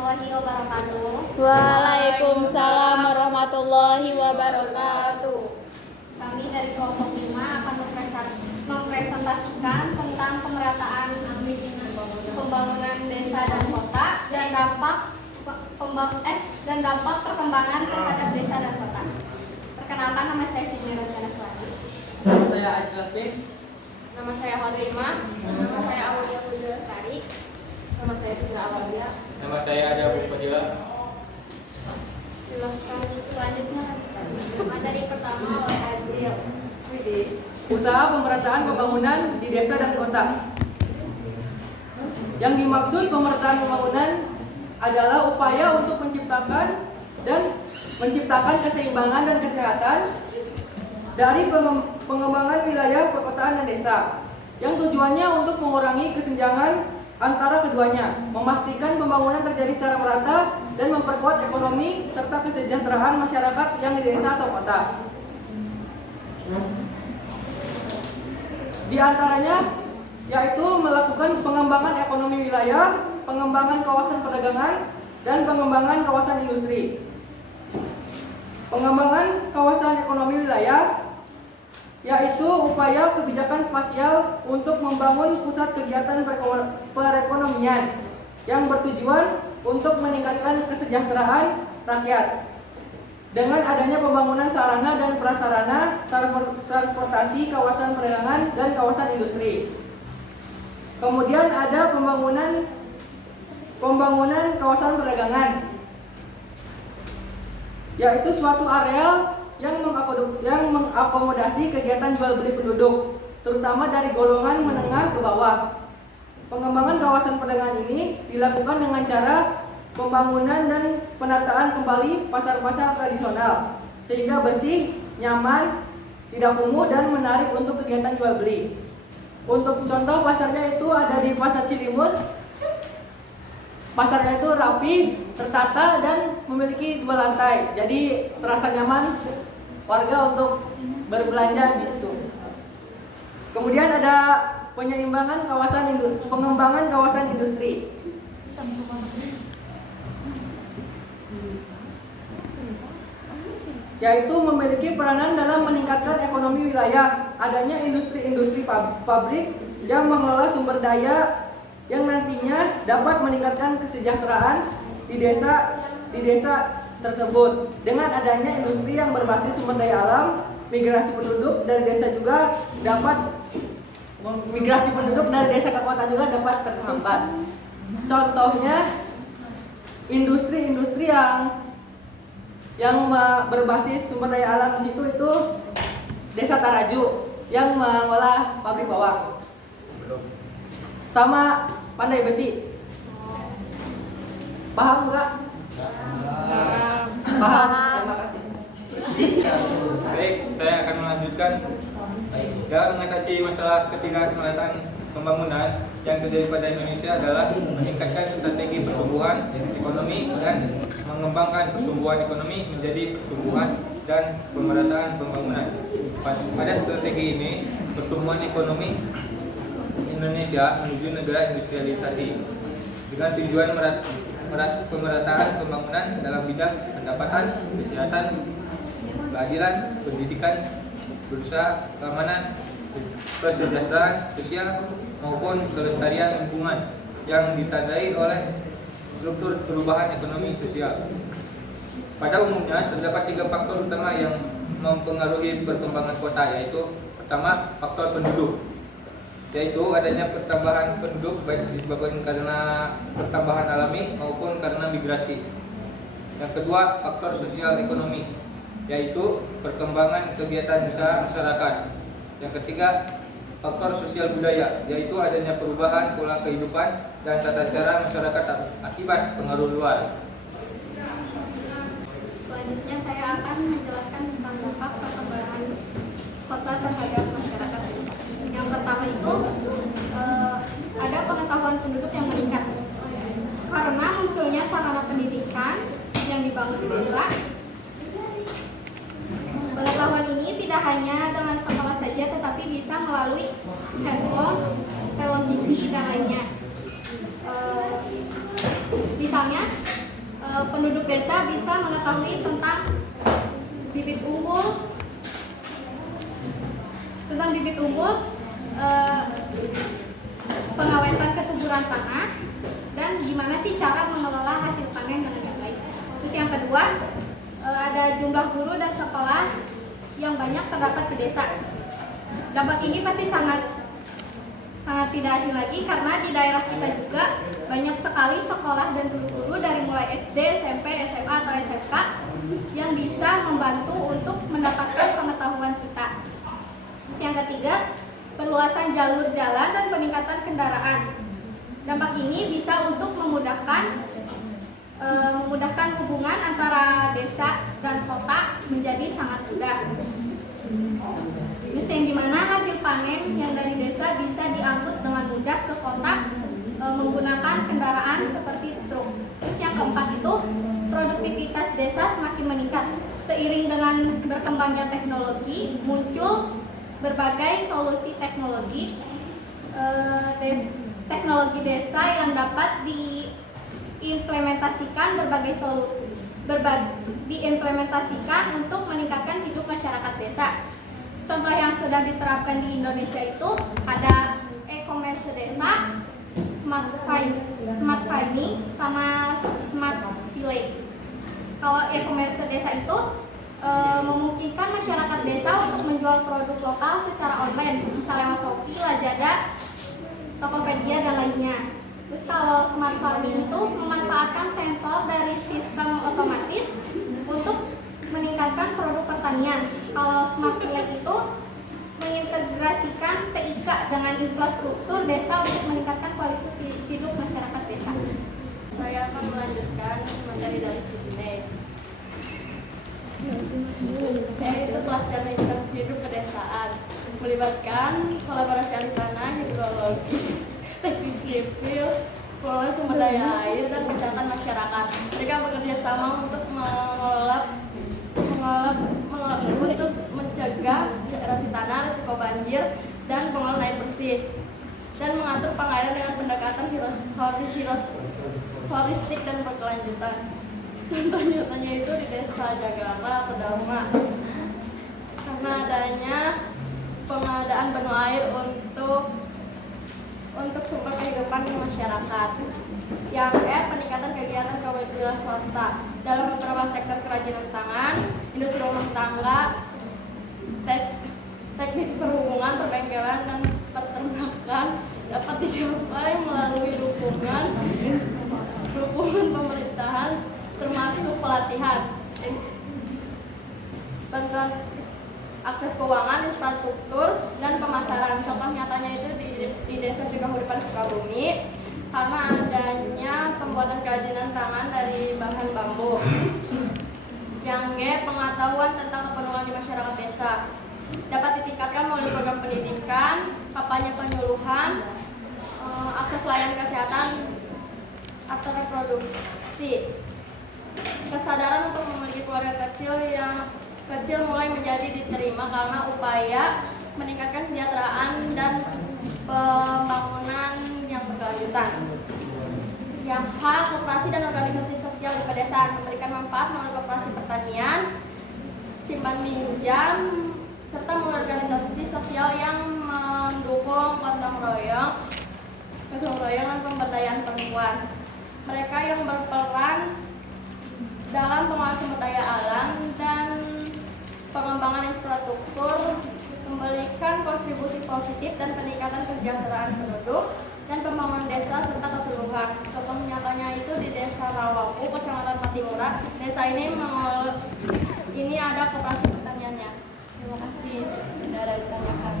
warahmatullahi wabarakatuh. Waalaikumsalam warahmatullahi wabarakatuh. Kami dari kelompok 5 akan mempresentasikan tentang pemerataan pembangunan desa dan kota dan dampak perkembangan terhadap desa dan kota. Perkenalkan, nama saya Siti Rosyana Suwati. Nama saya Adi Latif. Nama saya Khotimah. Nama saya Aulia Pujara Lestari. Nama saya Fitra Awalia. Nama saya Adi Abu Fadila. Silahkan selanjutnya materi pertama oleh Adril. Usaha pemerataan pembangunan di desa dan kota. Yang dimaksud pemerataan pembangunan adalah upaya untuk menciptakan keseimbangan dan kesehatan dari pengembangan wilayah perkotaan dan desa, yang tujuannya untuk mengurangi kesenjangan antara keduanya, memastikan pembangunan terjadi secara merata dan memperkuat ekonomi serta kesejahteraan masyarakat yang di desa atau kota. Di antaranya yaitu melakukan pengembangan ekonomi wilayah, pengembangan kawasan perdagangan, dan pengembangan kawasan industri. Pengembangan kawasan ekonomi wilayah yaitu upaya kebijakan spasial untuk membangun pusat kegiatan perekonomian yang bertujuan untuk meningkatkan kesejahteraan rakyat dengan adanya pembangunan sarana dan prasarana transportasi, kawasan perdagangan, dan kawasan industri. Kemudian ada pembangunan kawasan perdagangan, yaitu suatu areal yang mengakomodasi kegiatan jual beli penduduk, terutama dari golongan menengah ke bawah. Pengembangan kawasan perdagangan ini dilakukan dengan cara pembangunan dan penataan kembali pasar-pasar tradisional sehingga bersih, nyaman, tidak kumuh, dan menarik untuk kegiatan jual beli. Untuk contoh pasarnya itu ada di Pasar Cilimus. Pasarnya itu rapi, tertata, dan memiliki 2 lantai. Jadi terasa nyaman warga untuk berbelanja di situ. Kemudian ada pengembangan kawasan industri. Yaitu memiliki peranan dalam meningkatkan ekonomi wilayah. Adanya industri-industri pabrik yang mengelola sumber daya yang nantinya dapat meningkatkan kesejahteraan di desa tersebut. Dengan adanya industri yang berbasis sumber daya alam, migrasi penduduk dari desa juga dapat ke kota juga dapat terhambat. Contohnya industri-industri yang berbasis sumber daya alam di situ itu Desa Taraju yang mengolah pabrik bawang, sama Pandai Besi. Paham enggak? Paham. Terima kasih. Baik, saya akan melanjutkan. Dalam mengatasi masalah ketidakmerataan pembangunan yang terjadi pada Indonesia adalah meningkatkan strategi pertumbuhan ekonomi dan mengembangkan pertumbuhan ekonomi menjadi pertumbuhan dan pemerataan pembangunan. Pada strategi ini, pertumbuhan ekonomi Indonesia menuju negara industrialisasi dengan tujuan pemerataan pembangunan dalam bidang pendapatan, kesehatan, keadilan, pendidikan, berusaha, keamanan, kesejahteraan sosial maupun kelestarian lingkungan yang ditandai oleh struktur perubahan ekonomi sosial. Pada umumnya terdapat 3 faktor utama yang mempengaruhi perkembangan kota, yaitu pertama faktor penduduk, yaitu adanya pertambahan penduduk baik disebabkan karena pertambahan alami maupun karena migrasi. Yang kedua faktor sosial ekonomi, yaitu perkembangan kegiatan usaha masyarakat. Yang ketiga faktor sosial budaya, yaitu adanya perubahan pola kehidupan dan tata cara masyarakat akibat pengaruh luar. Selanjutnya saya akan menjelaskan tentang dampak perkembangan kota terhadap masyarakat. Yang pertama itu ada pengetahuan penduduk yang meningkat karena munculnya sarana pendidikan yang dibangun di desa. Pengetahuan ini tidak hanya dengan sekolah saja, tetapi bisa melalui handphone, televisi, dan lainnya. Misalnya penduduk desa bisa mengetahui tentang bibit unggul, pengawetan kesuburan tanah, dan gimana sih cara mengelola hasil panen dengan baik. Terus yang kedua, ada jumlah guru dan sekolah yang banyak terdapat di desa. Dampak ini pasti sangat tidak asing lagi karena di daerah kita juga banyak sekali sekolah dan guru-guru dari mulai SD, SMP, SMA atau SMK yang bisa membantu untuk mendapatkan pengetahuan kita. Terus yang ketiga, perluasan jalur jalan dan peningkatan kendaraan. Dampak ini bisa untuk memudahkan hubungan antara desa dan kota menjadi sangat mudah. Terus yang dimana hasil panen yang dari desa bisa diangkut dengan mudah ke kota menggunakan kendaraan seperti truk. Terus yang keempat itu, produktivitas desa semakin meningkat. Seiring dengan berkembangnya teknologi, muncul berbagai solusi teknologi desa yang dapat diimplementasikan untuk meningkatkan hidup masyarakat desa. Contoh yang sudah diterapkan di Indonesia itu ada e-commerce desa, smart farming, sama smart village. Kalau e-commerce desa itu memungkinkan masyarakat desa untuk menjual produk lokal secara online, bisa lewat Shopee, Lazada, Tokopedia, dan lainnya. Terus kalau smart farming itu memanfaatkan sensor dari sistem otomatis untuk meningkatkan produk pertanian. Kalau smart village itu mengintegrasikan TIK dengan infrastruktur desa untuk meningkatkan kualitas hidup masyarakat desa. Saya akan melanjutkan materi dari sini, yaitu pelestarian lingkungan hidup pedesaan, melibatkan kolaborasi ahli tanah, hidrologi, teknik sipil, pengelola sumber daya air, dan kesehatan masyarakat. Mereka bekerja sama untuk untuk mencegah erosi tanah, risiko banjir, dan pengelolaan air bersih, dan mengatur pengairan dengan pendekatan holistik dan berkelanjutan. Contoh nyatanya itu di desa Jagara atau Dauma, karena adanya pengadaan benu air untuk sumber kehidupan di masyarakat. Yang peningkatan kegiatan kewirausahaan swasta dalam beberapa sektor kerajinan tangan, industri rumah tangga, teknik perhubungan, perbengkelan, dan peternakan dapat dicapai melalui dukungan pemerintahan, termasuk pelatihan, bantuan akses keuangan, infrastruktur, dan pemasaran. Contoh nyatanya itu di desa Cikahuripan, Sukabumi, karena adanya pembuatan kerajinan tangan dari bahan bambu. Yang pengetahuan tentang kepenuhan di masyarakat desa dapat ditingkatkan melalui program pendidikan, kampanye penyuluhan, akses layanan kesehatan atau reproduksi. Kesadaran untuk memiliki keluarga kecil mulai menjadi diterima karena upaya meningkatkan kesejahteraan dan pembangunan yang berkelanjutan. Yang koperasi dan organisasi sosial di pedesaan memberikan manfaat melalui koperasi pertanian, simpan pinjam, serta melalui organisasi sosial yang mendukung gotong royong dan pemberdayaan perempuan. Mereka yang berperan dalam pengelolaan sumber daya alam dan pengembangan infrastruktur memberikan kontribusi positif dan peningkatan kesejahteraan penduduk dan pembangunan desa serta keseluruhan. Contoh nyatanya itu di Desa Rawaku, Kecamatan Patimura. Desa ini ada koperasi pertaniannya. Terima kasih. Saudara ditanyakan.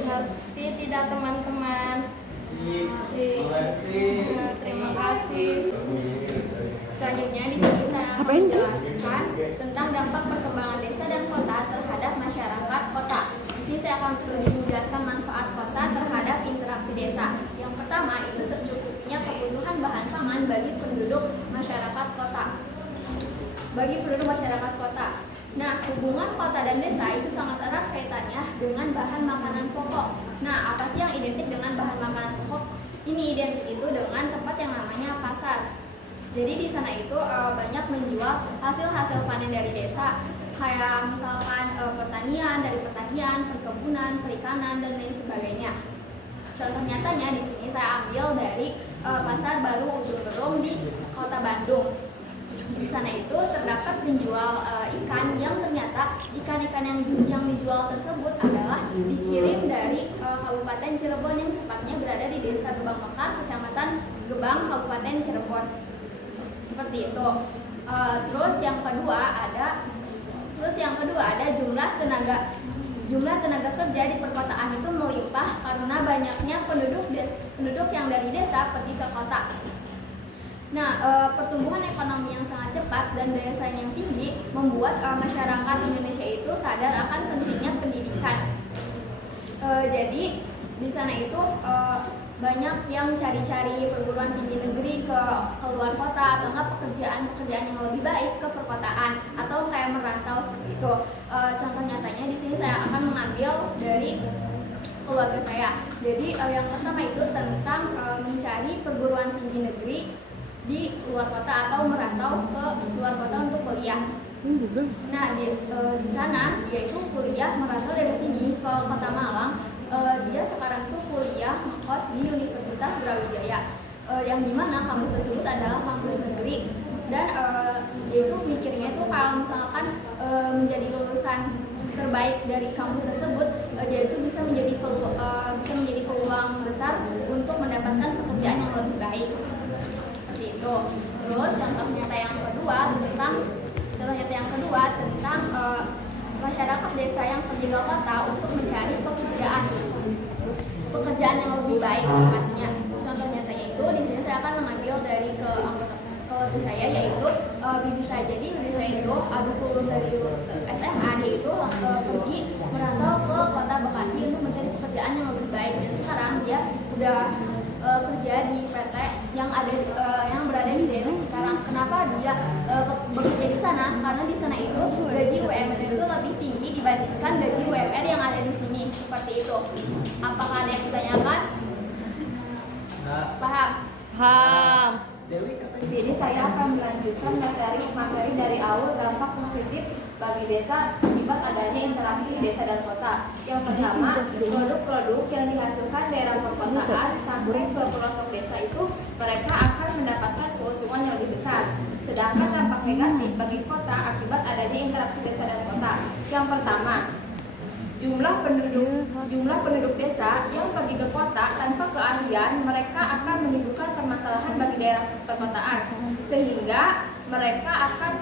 Ngerti tidak teman-teman? Terima kasih. Selanjutnya di sini saya akan menjelaskan tentang dampak perkembangan desa dan kota terhadap masyarakat kota. Di sini saya akan lebih menjelaskan manfaat kota terhadap interaksi desa. Yang pertama itu tercukupinya kebutuhan bahan pangan bagi penduduk masyarakat kota. Nah, hubungan kota dan desa itu sangat erat kaitannya dengan bahan makanan pokok. Nah, apa sih yang identik dengan bahan makanan pokok? Ini identik itu dengan tempat yang namanya pasar. Jadi di sana itu banyak menjual hasil-hasil panen dari desa, kayak misalkan dari pertanian, perkebunan, perikanan dan lain sebagainya. Contoh nyatanya di sini saya ambil dari Pasar Baru Ujung Berung di Kota Bandung. Di sana itu terdapat penjual ikan yang ternyata ikan-ikan yang dijual tersebut adalah dikirim dari Kabupaten Cirebon yang tepatnya berada di Desa Gebang Mekar, Kecamatan Gebang, Kabupaten Cirebon. Seperti itu. Terus yang kedua ada jumlah tenaga kerja di perkotaan itu melimpah karena banyaknya penduduk yang dari desa pergi ke kota. Nah, pertumbuhan ekonomi yang sangat cepat dan daya saing yang tinggi membuat masyarakat Indonesia itu sadar akan pentingnya pendidikan. Jadi di sana itu banyak yang cari-cari perguruan tinggi negeri ke luar kota atau enggak pekerjaan yang lebih baik ke perkotaan atau kayak merantau seperti itu. Contoh nyatanya di sini saya akan mengambil dari keluarga saya. Jadi yang pertama itu tentang mencari perguruan tinggi negeri di luar kota atau merantau ke luar kota untuk kuliah. Nah di sana dia itu kuliah merantau dari sini ke Kota Malang. Dia sekarang tuh kuliah ngekos di Universitas Brawijaya, yang dimana kampus tersebut adalah kampus negeri, dan dia itu mikirnya itu kalau misalkan menjadi lulusan terbaik dari kampus tersebut, dia itu bisa menjadi peluang besar untuk mendapatkan pekerjaan yang lebih baik. Seperti itu. Terus contoh nyata yang kedua tentang masyarakat desa yang pergi ke kota untuk mencari pekerjaan yang lebih baik tempatnya. Contoh nyatanya itu di sini saya akan mengambil dari keluarga saya, yaitu bibi saya. Jadi bibi saya itu habis lulus dari SMA, dia itu pergi merantau ke kota Bekasi untuk mencari pekerjaan yang lebih baik, dan sekarang dia udah kerja di PT yang berada di daerah Cikarang. Kenapa dia bekerja di sana? Karena di sana itu gaji UMR itu lebih tinggi dibandingkan gaji UMR yang ada di sini. Seperti itu. Apakah ada yang ditanyakan? Paham? Paham. Di sini saya akan melanjutkan materi dari awal dampak positif bagi desa akibat adanya interaksi desa dan kota. Yang pertama, produk-produk yang dihasilkan daerah perkotaan sampai ke pelosok desa itu mereka akan mendapatkan keuntungan yang lebih besar. Sedangkan dampak negatif bagi kota akibat adanya interaksi desa dan kota. Yang pertama, jumlah penduduk desa yang pergi ke kota tanpa keahlian, mereka akan menimbulkan permasalahan bagi daerah perkotaan, sehingga mereka akan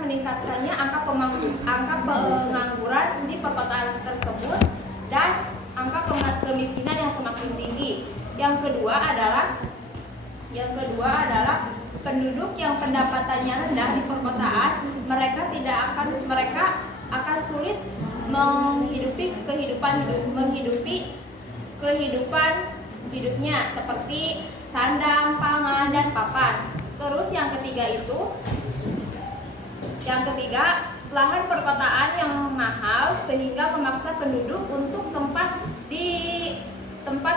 meningkatkannya angka pengangguran di perkotaan tersebut dan angka kemiskinan yang semakin tinggi. Yang kedua adalah penduduk yang pendapatannya rendah di perkotaan, mereka akan sulit menghidupi kehidupan hidupnya seperti sandang, pangan, dan papan. Terus yang ketiga, lahan perkotaan yang mahal sehingga memaksa penduduk untuk tempat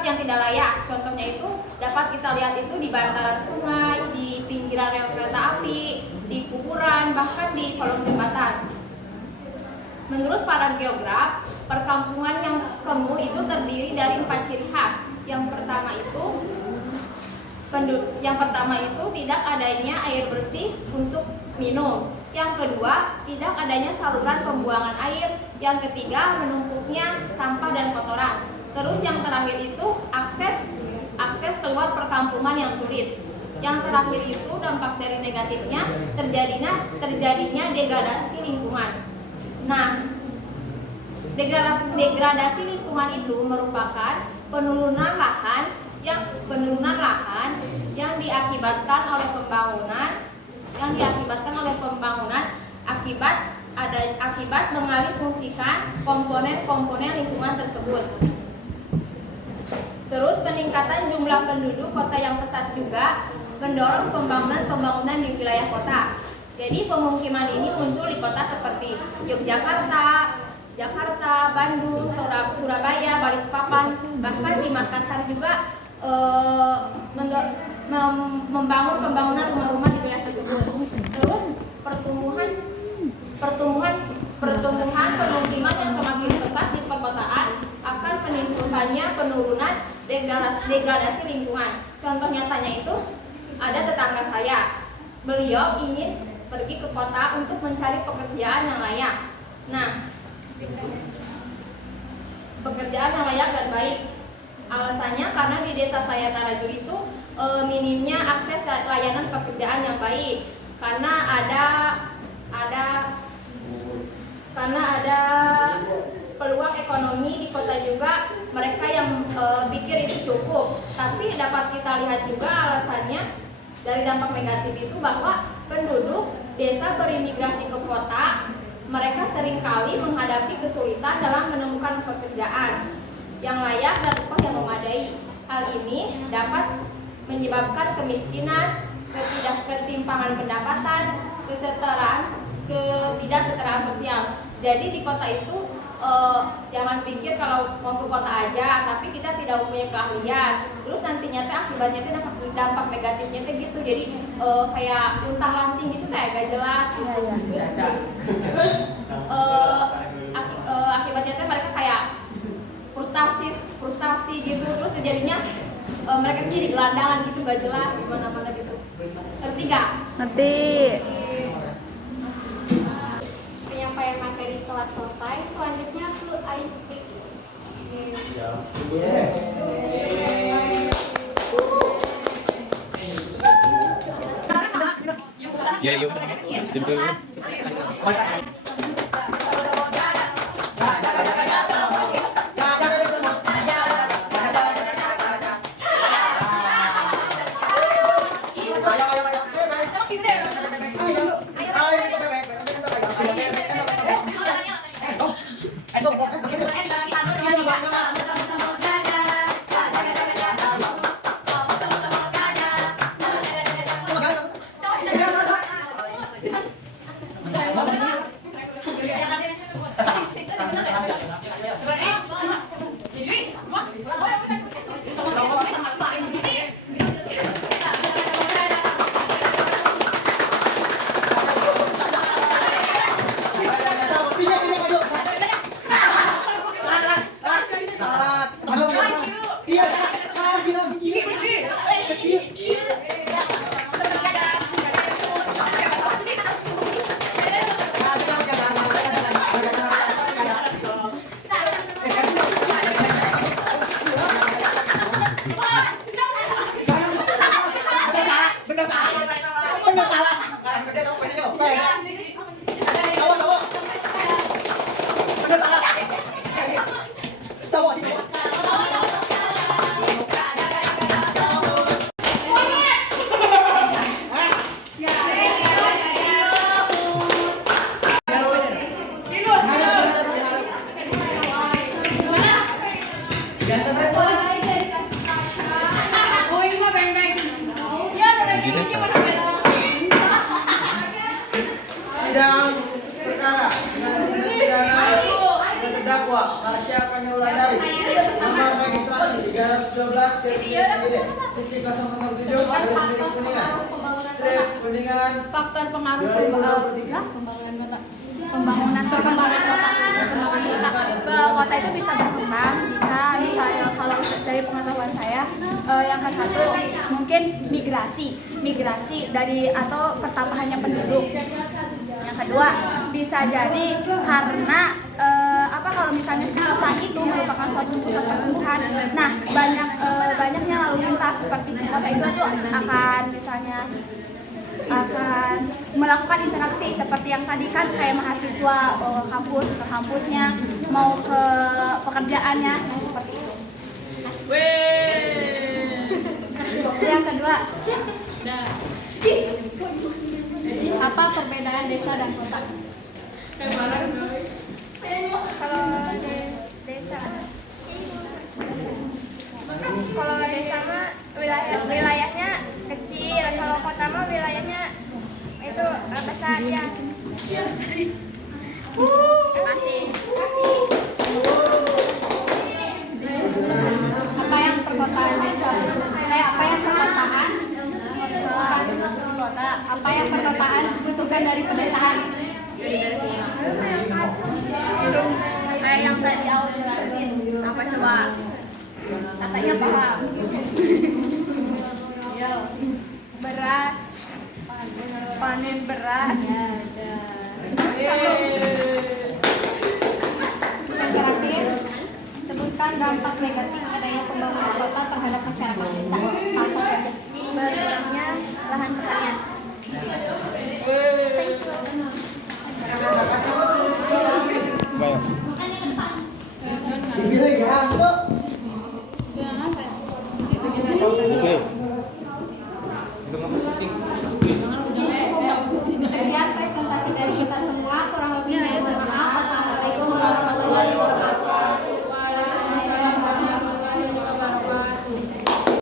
yang tidak layak. Contohnya itu dapat kita lihat itu di bantaran sungai, di pinggiran rel kereta api, di kuburan, bahkan di kolong jembatan. Menurut para geograf, perkampungan yang kumuh itu terdiri dari 4 ciri khas. Yang pertama itu tidak adanya air bersih untuk minum. Yang kedua, tidak adanya saluran pembuangan air. Yang ketiga, menumpuknya sampah dan kotoran. Terus yang terakhir itu akses keluar perkampungan yang sulit. Yang terakhir itu dampak dari negatifnya terjadinya degradasi lingkungan. Nah, degradasi lingkungan itu merupakan penurunan lahan yang diakibatkan oleh pembangunan akibat mengalih fungsikan komponen lingkungan tersebut. Terus peningkatan jumlah penduduk kota yang pesat juga mendorong pembangunan di wilayah kota. Jadi pemukiman ini muncul di kota seperti Yogyakarta, Jakarta, Bandung, Surabaya, Balikpapan, bahkan di Makassar juga membangun pembangunan rumah-rumah di wilayah tersebut. Terus pertumbuhan pemukiman yang semakin pesat di perkotaan akan menimbulkannya penurunan degradasi lingkungan. Contoh nyatanya itu ada tetangga saya. Beliau ingin pergi ke kota untuk mencari pekerjaan yang layak. Nah, pekerjaan yang layak dan baik. Alasannya karena di desa saya Taraju itu minimnya akses layanan pekerjaan yang baik. Karena ada peluang ekonomi di kota juga, mereka yang pikir itu cukup. Tapi dapat kita lihat juga alasannya dari dampak negatif itu bahwa penduduk desa berimigrasi ke kota, mereka seringkali menghadapi kesulitan dalam menemukan pekerjaan yang layak dan upah yang memadai. Hal ini dapat menyebabkan kemiskinan, ketimpangan pendapatan, ketidaksetaraan sosial. Jadi di kota itu jangan pikir kalau mau ke kota aja, tapi kita tidak mempunyai keahlian. Terus nantinya akibatnya dampak negatifnya gitu. Jadi kayak luntang-lanting gitu, kayak gak jelas. Terus akibatnya mereka kayak frustasi gitu. Terus jadinya mereka jadi gelandangan gitu, gak jelas di mana-mana gitu. Ngerti gak? Ngerti. Penyampaian materi kelas selesai. Selanjutnya ice breaking. Ya, yuk. Steam dulu. Sidang perkara dengan pidana terdakwa Tasya Pangelulandari nomor registrasi 312-007-007 Kuningan Faktor pengaruh pembangunan perkembangan kota itu bisa berkembang jika misalnya kalau dari pengetahuan saya yang ke satu mungkin migrasi dari atau pertambahannya penduduk. Yang kedua bisa jadi karena kalau misalnya si kota itu merupakan suatu pusat pertumbuhan, nah banyaknya lalu lintas seperti di kota itu akan misalnya akan melakukan interaksi seperti yang tadi kan kayak mahasiswa kampus ke kampusnya mau ke pekerjaannya seperti itu. Yang kedua, apa perbedaan desa dan kota? Kalau desa mah wilayahnya kecil, kalau kota mah wilayahnya itu besar ya. Makasih. Apa yang perkotaan desa? dari pedesaan. Kayak yang tadi awal jelasin, apa coba? Katanya paham. Yo. Beras, panen beras. Yang terakhir, sebutkan dampak negatif adanya pembangunan kota terhadap masyarakat desa. Salah satu berkurangnya lahan pertanian. Baik. Gila ya,